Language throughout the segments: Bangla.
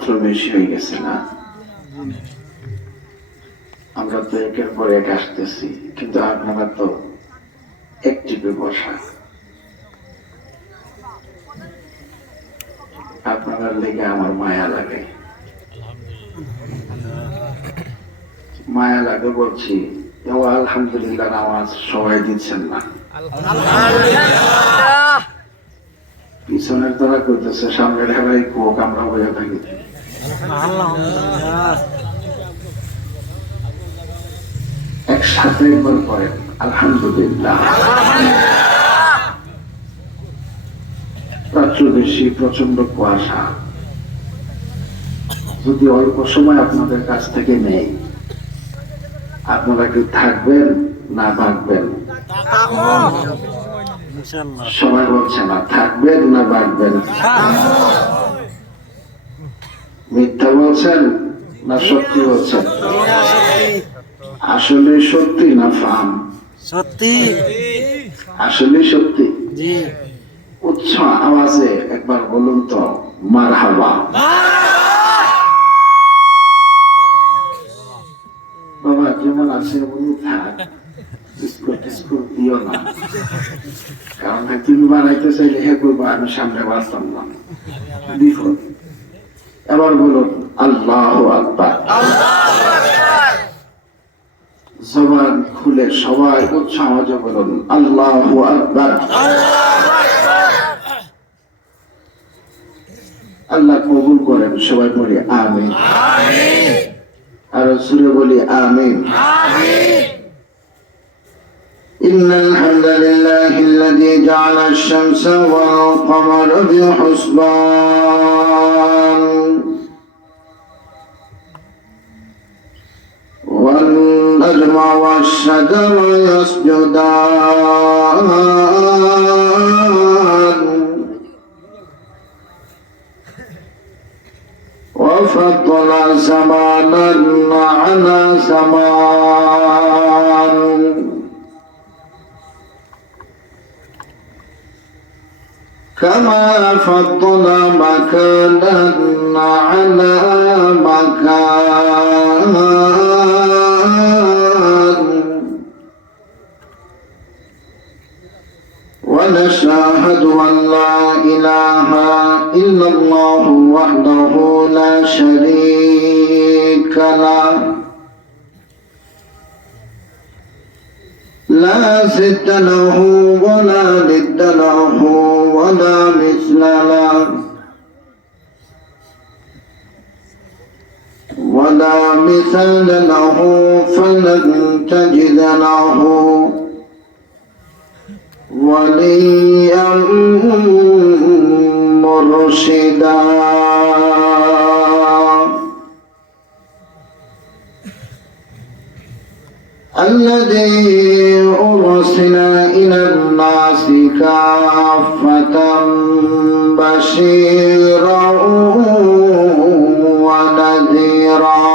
মাত্র বেশি হয়ে গেছে না? আমরা তো একের পর এক আসতেছি, কিন্তু আপনারা তো এক টিপে বসা। আপনাদের লেগে আমার মায়া লাগে, মায়া লাগে বলছি। আলহামদুলিল্লাহ নামাজ সবাই দিচ্ছেন না, পিছনের তারা করতেছে, সামনে ঢালাই কোক, আমরা বলে থাকি। একসাথে একবার করেন আলহামদুলিল্লাহ। রাত্র বেশি, প্রচন্ড কুয়াশা। যদি অল্প সময় আপনাদের কাছ থেকে নেই, আপনারা কি থাকবেন না ভাগবেন? সবাই বলছে না, থাকবেন না ভাগবেন? মিথ্যা বলছেন না সত্যি বলছেন? আসলে সত্যি না ফাম? সত্যি। আসলে সত্যি। উচ্চ আওয়াজে একবার বলুন তো মারহাবা। বাবা যেমন আছে উনি থাক, স্কুল দিও না, কারণ তুমি বানাইতে চাইলে হে করবো, আমি সামনে বাঁচতাম না, বিপদ। এবার বলুন আল্লাহু আকবার। জবান খুলে সবাই উচ্চ আওয়াজে বলুন আল্লাহু আকবার। আল্লাহ কবুল করেন, সবাই বলি আমিন। আর সুরে বলি আমিন। إن الحمد لله الذي جعل الشمس والقمر بحسبان والنجم والشجر يسجدان وفضل زمانا على زمان كما فضل مكانا على مكان ونشهد أن لا إله إلا الله وحده لا شريك له لا ضد له ولا ند له ولا مثل له ولا مثال له فلن تجد له وليا مرشدا الذي أرسل إلى الناس كافة بشيرا ونذيرا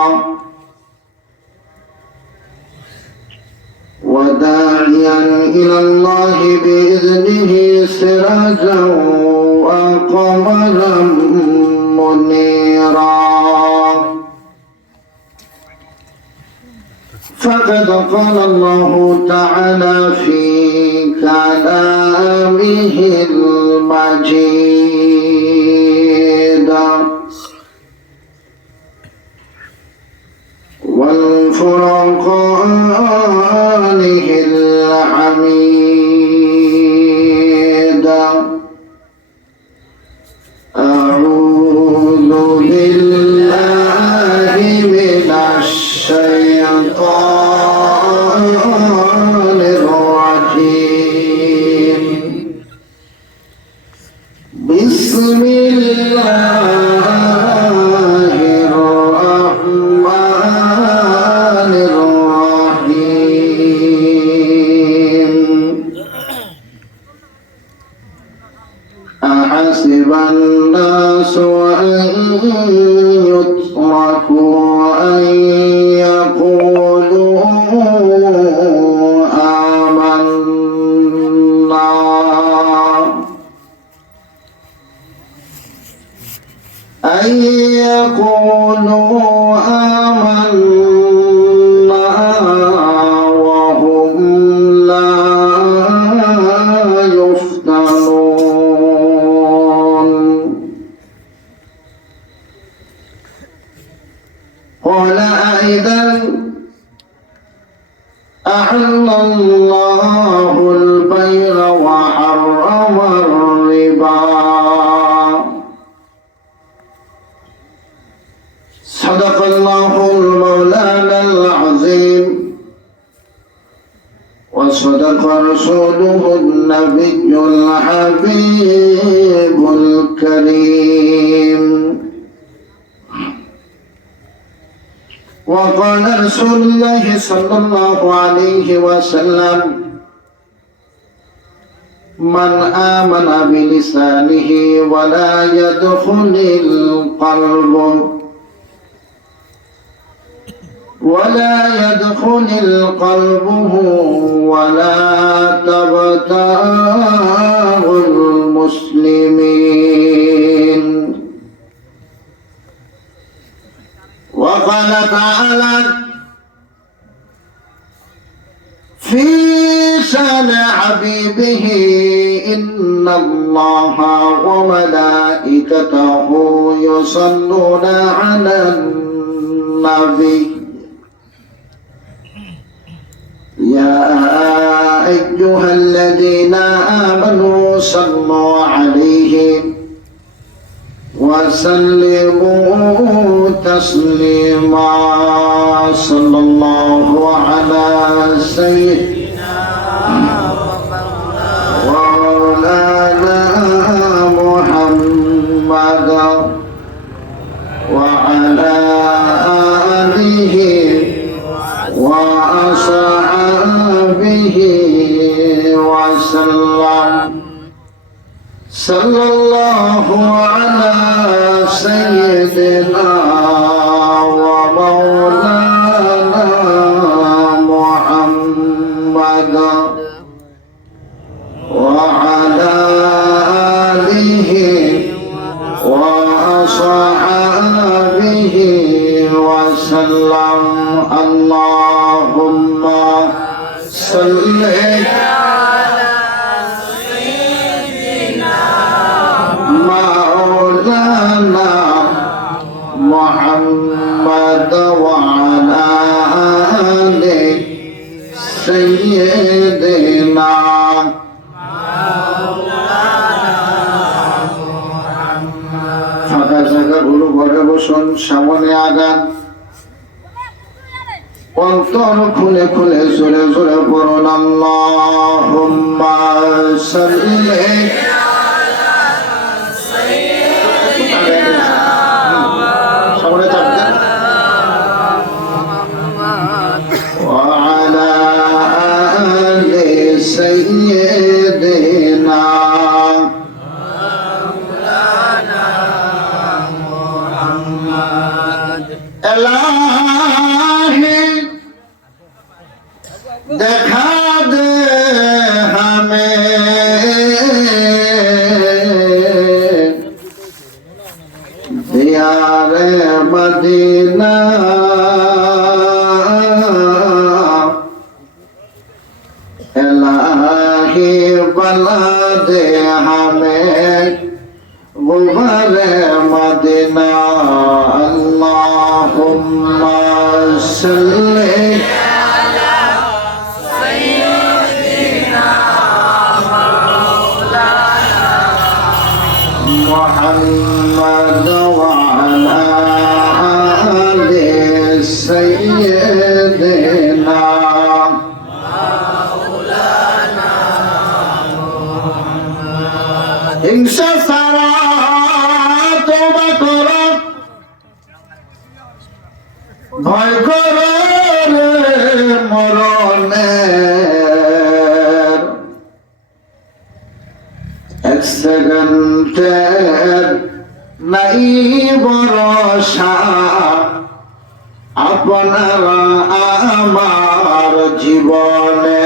وداعيا إلى الله بإذنه سراجا وقمرا منيرا فقد قال الله تعالى في كلامه المجيد والفرقانه الحميد أعوذ بالله من الشيطان الرجيم بسم الله الرحمن الرحيم أحسب الناس أن يتركوا أن يقولوا آمنا أن يقولوا قولوا آمنا وهم لا يفتنون قال أيضا أحل الله البيع وحرم الربا صدق الله المولانا العظيم وصدق رسوله النبي الحبيب الكريم وقال رسول الله صلى الله عليه وسلم من آمن بلسانه ولا يدخل قلبه ولا تبتغ المسلمين وقال تعالى في شان حبيبه إن الله وملائكته يصلون على النبي يا أيها الذين آمنوا صلوا عليه وسلموا تسليما صلى الله على سيدنا ومولانا محمد وعلى آله وأصحابه وسلم صلى الله على سيدنا ومولانا محمد وعلى آله وأصحابه وسلم اللهم صل محمد وعلى آل سيدنا ফাঁকা জায়গাগুলো ঘরে বসুন, সামনে আগান, অন্তর খুলে খুলে জোরে জোরে পড়ুন আল্লাহুম্মা সাল্লি وعلى آل سيدنا محمد إلهي देखा दे हमें दियारे मदीना इलाही बना दे हमें गुबारे मदीना अल्लाहुम्मा सल्ली محمد وعلى آل سيدنا مولانا محمد হিংসা ছাড়া তওবা করো, ভয় করো মরণের এক সেকেন্ডের নাই ভরসা আপনারা আমার জীবনে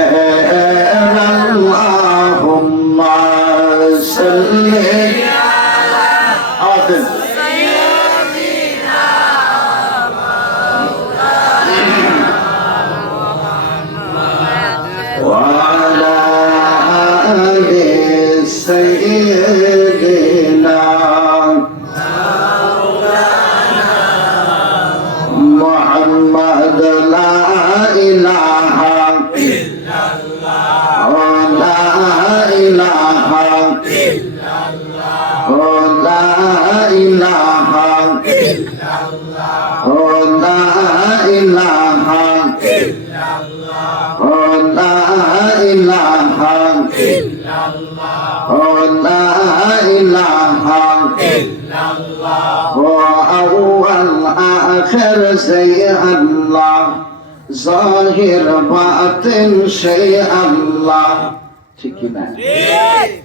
আল্লাহুম্মা সাল্লি আলা সাইয়্যিদিনা ইলাহা ইল্লাল্লাহ ও লা ইলাহা ইল্লাল্লাহ ও লা ইলাহা ইল্লাল্লাহ ও লা ইলাহা ইল্লাল্লাহ ও আউয়াল আখির সেই আল্লাহ জাহির বাতিন সেই আল্লাহ ঠিক কি না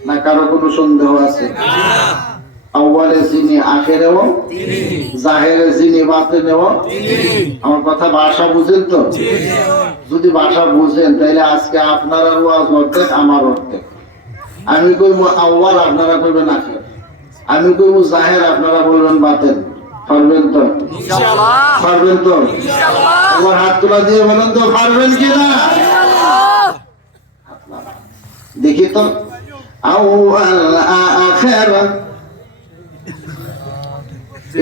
না কারো কোনো সন্দেহ আছে আউয়ালে যিনি আখিরেও তিনি জাহিরে যিনি বাতিনেও তিনি আমার কথা ভাষা বুঝেন তো যদি ভাষা বুঝেন তাহলে আজকে আপনারা ওয়াজ অর্ধেক আমার অর্ধেক আমি কইব আউয়াল আপনারা কইবেন আখির আমি কইব জাহির আপনারা বলবেন বাতিন পারবেন তো ইনশাআল্লাহ পারবেন তো ইনশাআল্লাহ আমার হাত তোলা দিয়ে বলেন তো পারবেন কি না ইনশাআল্লাহ দেখি তো আউয়াল আখির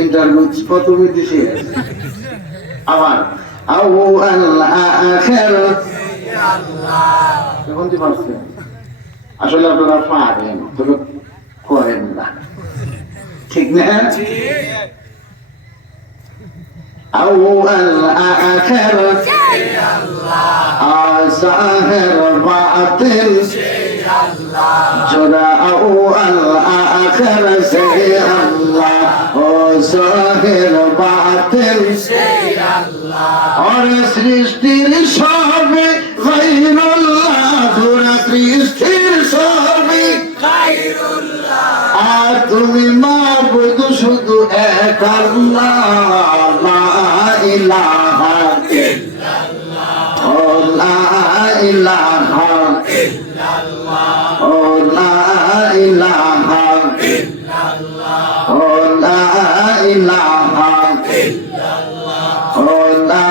ইন্টারভিউ প্রথমে দিছি আবার আউয়াল আখির আল্লাহ এখন কি পারছেন আসলে আপনারা পারেন তবে করেন না ঠিক না ঠিক أول آخر شيء الله ظاهر باطن شيء الله جرى أول آخر شيء الله ظاهر باطن شيء الله और সৃষ্টির সবে গায়রুল্লাহ পুরা সৃষ্টির সবে গায়রুল্লাহ আর তুমি মাবুদ শুধু এক আল্লাহ ইলাহা ইল্লাল্লাহ ও লা ইলাহা ইল্লাল্লাহ ও লা ইলাহা ইল্লাল্লাহ ও লা ইলাহা ইল্লাল্লাহ ও লা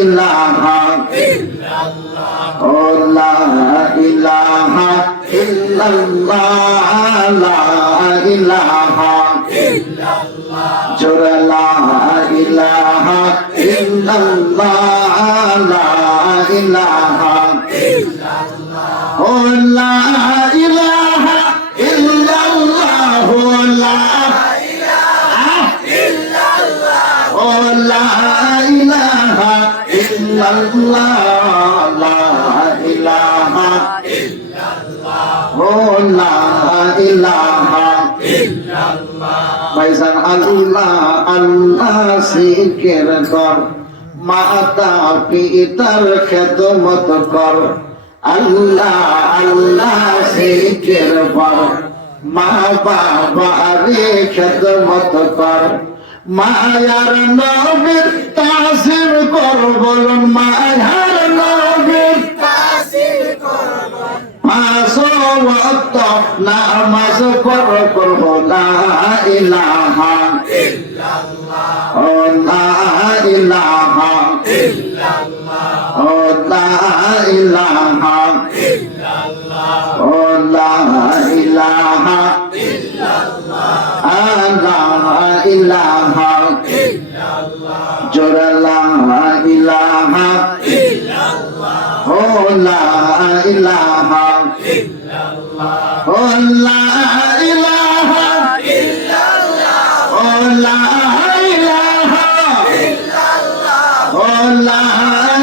ইলাহা ইল্লাল্লাহ ও লা ইলাহা ইল্লাল্লাহ লা ইলাহা ইল্লাল্লাহ জোরে লা ইলাহা ইল্লাল্লাহ লা ইলাহা ইল্লাল্লাহ ও লা ইলাহা ইল্লাল্লাহ লা ইলাহা ইল্লাল্লাহ ও লা ইলাহা ইল্লাল্লাহ লা ইলাহা ইল্লাল্লাহ ও লা ইলাহা ইল্লাল্লাহ ভাইজান আল্লাহ আল্লাহ জিকির কর মাতা পিতার খেদমত কর আল্লাহ আল্লাহ জিকির কর মা বাবার খেদমত কর মায়ার নবীর তাসির কর বলুন মায়ার নবীর তাসির কর পাঁচ ওয়াক্ত নামাজ পড়ব লা ইলাহা ইল্লাল্লাহ ও লা ইলাহা ইল্লাল্লাহ ও লা ইলাহা ইল্লাল্লাহ ও লা ইলাহা ইল্লাল্লাহ লা ইলাহা ইল্লাল্লাহ জোরে লা ইলাহা ইল্লাল্লাহ ও লা ইলাহা ইল্লাল্লাহ ও লা ইলাহা ইল্লাল্লাহ ও লা ইলাহা ইল্লাল্লাহ ও লা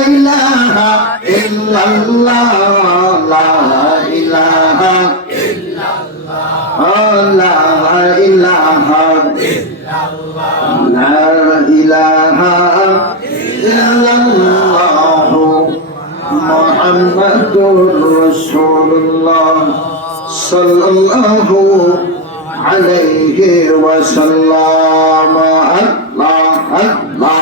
ইলাহা ইল্লাল্লাহ লা ইলাহা ইল্লাল্লাহ ও লা ইলাহা ইল্লাল্লাহ লা ইলাহা ইল্লাল্লাহ মুহাম্মাদুর রাসূলুল্লাহ সাল্লাল্লাহু আলাইহি ওয়াসাল্লাম। আল্লাহ আল্লাহ।